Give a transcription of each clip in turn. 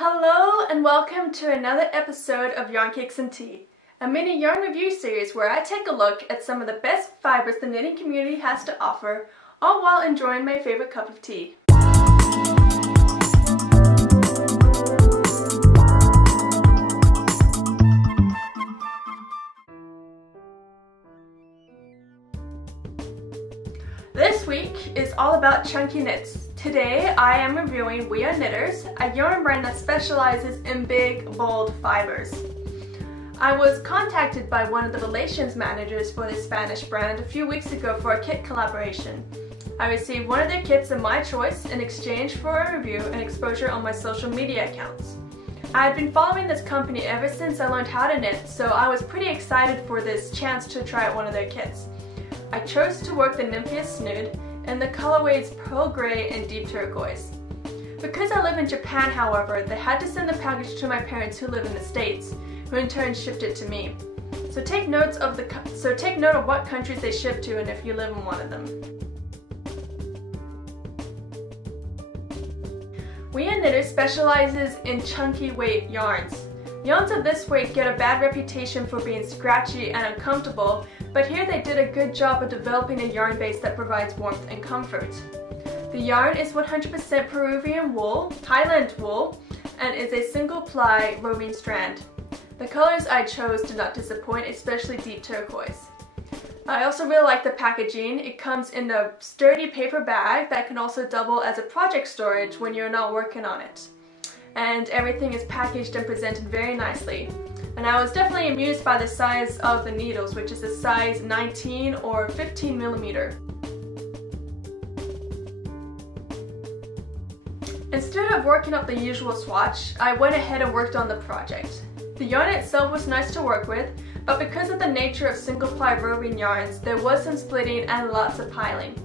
Hello and welcome to another episode of Yarn Cakes and Tea, a mini yarn review series where I take a look at some of the best fibers the knitting community has to offer, all while enjoying my favorite cup of tea. This week is all about chunky knits. Today I am reviewing We Are Knitters, a yarn brand that specializes in big, bold fibers. I was contacted by one of the relations managers for this Spanish brand a few weeks ago for a kit collaboration. I received one of their kits of my choice in exchange for a review and exposure on my social media accounts. I had been following this company ever since I learned how to knit, so I was pretty excited for this chance to try out one of their kits. I chose to work the Nymphaea Snood in the colorways Pearl Grey and Deep Turquoise. Because I live in Japan, however, they had to send the package to my parents who live in the States, who in turn shipped it to me. So take note of what countries they ship to and if you live in one of them. We Are Knitters specializes in chunky weight yarns. Yarns of this weight get a bad reputation for being scratchy and uncomfortable, but here they did a good job of developing a yarn base that provides warmth and comfort. The yarn is 100% Peruvian wool, Highland wool, and is a single ply roving strand. The colors I chose did not disappoint, especially deep turquoise. I also really like the packaging. It comes in a sturdy paper bag that can also double as a project storage when you're not working on it. And everything is packaged and presented very nicely. And I was definitely amused by the size of the needles, which is a size 19 or 15 millimeter. Instead of working up the usual swatch, I went ahead and worked on the project. The yarn itself was nice to work with, but because of the nature of single ply roving yarns, there was some splitting and lots of piling.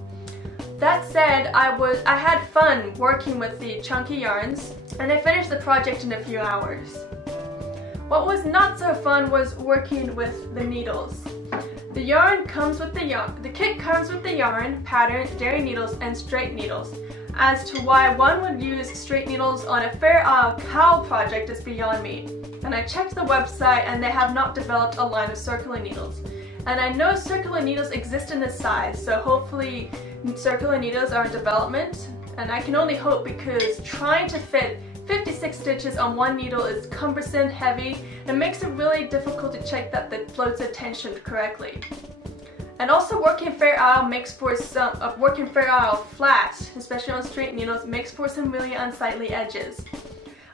That said, I had fun working with the chunky yarns, and I finished the project in a few hours. What was not so fun was working with the needles. The kit comes with the yarn, pattern, dairy needles, and straight needles. As to why one would use straight needles on a Fair Isle cowl project is beyond me. And I checked the website and they have not developed a line of circular needles. And I know circular needles exist in this size, so hopefully circular needles are in development. And I can only hope, because trying to fit 56 stitches on one needle is cumbersome, heavy, and makes it really difficult to check that the floats are tensioned correctly. And also working Fair Isle flat, especially on straight needles, makes for some really unsightly edges.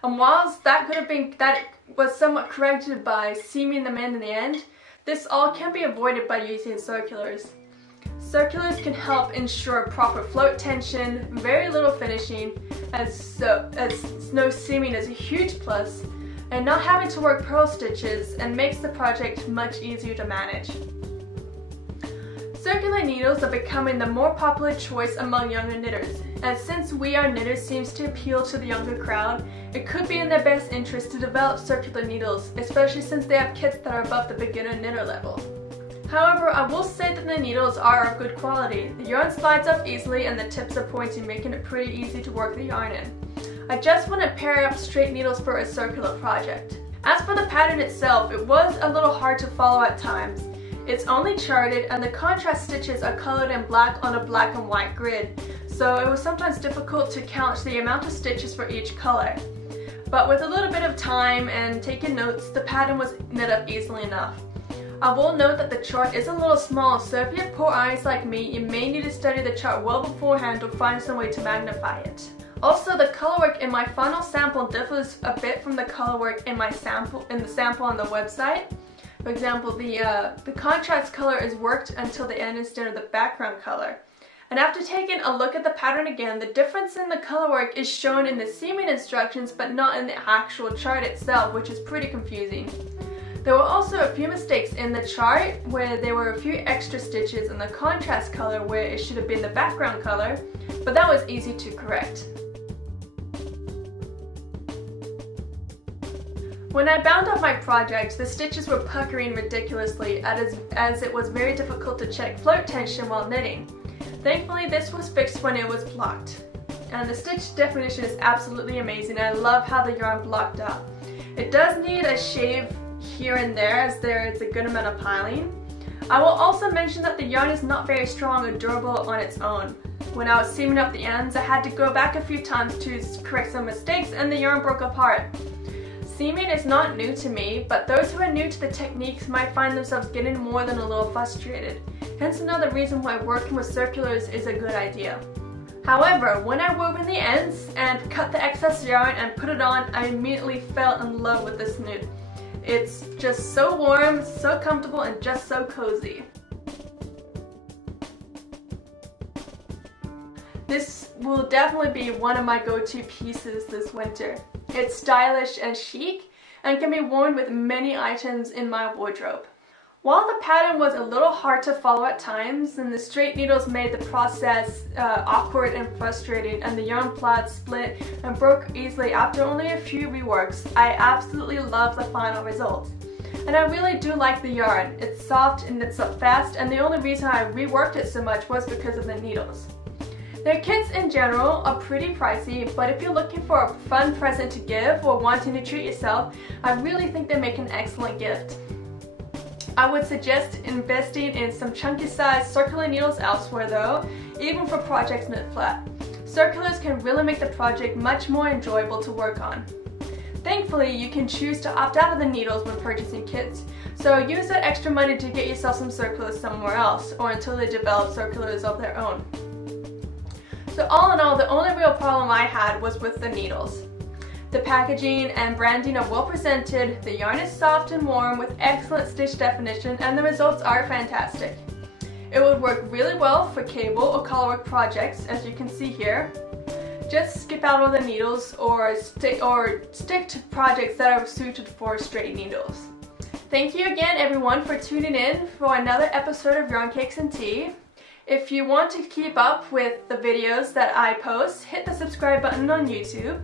And whilst that was somewhat corrected by seaming them in the end, this all can be avoided by using circulars. Circulars can help ensure proper float tension, very little finishing, as no seaming is a huge plus, and not having to work purl stitches, and makes the project much easier to manage. Circular needles are becoming the more popular choice among younger knitters, and since We Are Knitters seems to appeal to the younger crowd, it could be in their best interest to develop circular needles, especially since they have kits that are above the beginner knitter level. However, I will say that the needles are of good quality. The yarn slides up easily and the tips are pointy, making it pretty easy to work the yarn in. I just want to pair up straight needles for a circular project. As for the pattern itself, it was a little hard to follow at times. It's only charted and the contrast stitches are colored in black on a black and white grid, so it was sometimes difficult to count the amount of stitches for each color. But with a little bit of time and taking notes, the pattern was knit up easily enough. I will note that the chart is a little small, so if you have poor eyes like me, you may need to study the chart well beforehand or find some way to magnify it. Also, the colorwork in my final sample differs a bit from the colorwork in the sample on the website. For example, the contrast color is worked until the end instead of the background color. And after taking a look at the pattern again, the difference in the colorwork is shown in the seaming instructions but not in the actual chart itself, which is pretty confusing. There were also a few mistakes in the chart where there were a few extra stitches in the contrast color where it should have been the background color, but that was easy to correct. When I bound up my project, the stitches were puckering ridiculously as it was very difficult to check float tension while knitting. Thankfully, this was fixed when it was blocked. and the stitch definition is absolutely amazing. I love how the yarn blocked out. It does need a shave here and there as there is a good amount of piling. I will also mention that the yarn is not very strong or durable on its own. When I was seaming up the ends, I had to go back a few times to correct some mistakes and the yarn broke apart. Seaming is not new to me, but those who are new to the techniques might find themselves getting more than a little frustrated. Hence another reason why working with circulars is a good idea. However, when I wove in the ends and cut the excess yarn and put it on, I immediately fell in love with this knit. It's just so warm, so comfortable, and just so cozy. This will definitely be one of my go-to pieces this winter. It's stylish and chic and can be worn with many items in my wardrobe. While the pattern was a little hard to follow at times and the straight needles made the process awkward and frustrating and the yarn plaid split and broke easily after only a few reworks, I absolutely love the final result. And I really do like the yarn. It's soft and knits up fast, and the only reason I reworked it so much was because of the needles. Their kits in general are pretty pricey, but if you're looking for a fun present to give or wanting to treat yourself, I really think they make an excellent gift. I would suggest investing in some chunky size circular needles elsewhere though, even for projects knit flat. Circulars can really make the project much more enjoyable to work on. Thankfully, you can choose to opt out of the needles when purchasing kits, so use that extra money to get yourself some circulars somewhere else, or until they develop circulars of their own. So all in all, the only real problem I had was with the needles. The packaging and branding are well presented, the yarn is soft and warm with excellent stitch definition, and the results are fantastic. It would work really well for cable or colorwork projects, as you can see here. Just skip out all the needles or stick to projects that are suited for straight needles. Thank you again everyone for tuning in for another episode of Yarn Cakes and Tea. If you want to keep up with the videos that I post, hit the subscribe button on YouTube.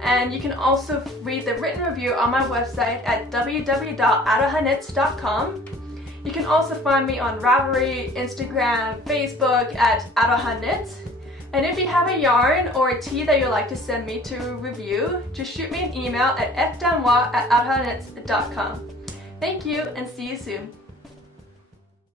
And you can also read the written review on my website at www.arohaknits.com. You can also find me on Ravelry, Instagram, Facebook at arohaknits. And if you have a yarn or a tea that you'd like to send me to review, just shoot me an email at fdanois@arohaknits.com. Thank you and see you soon.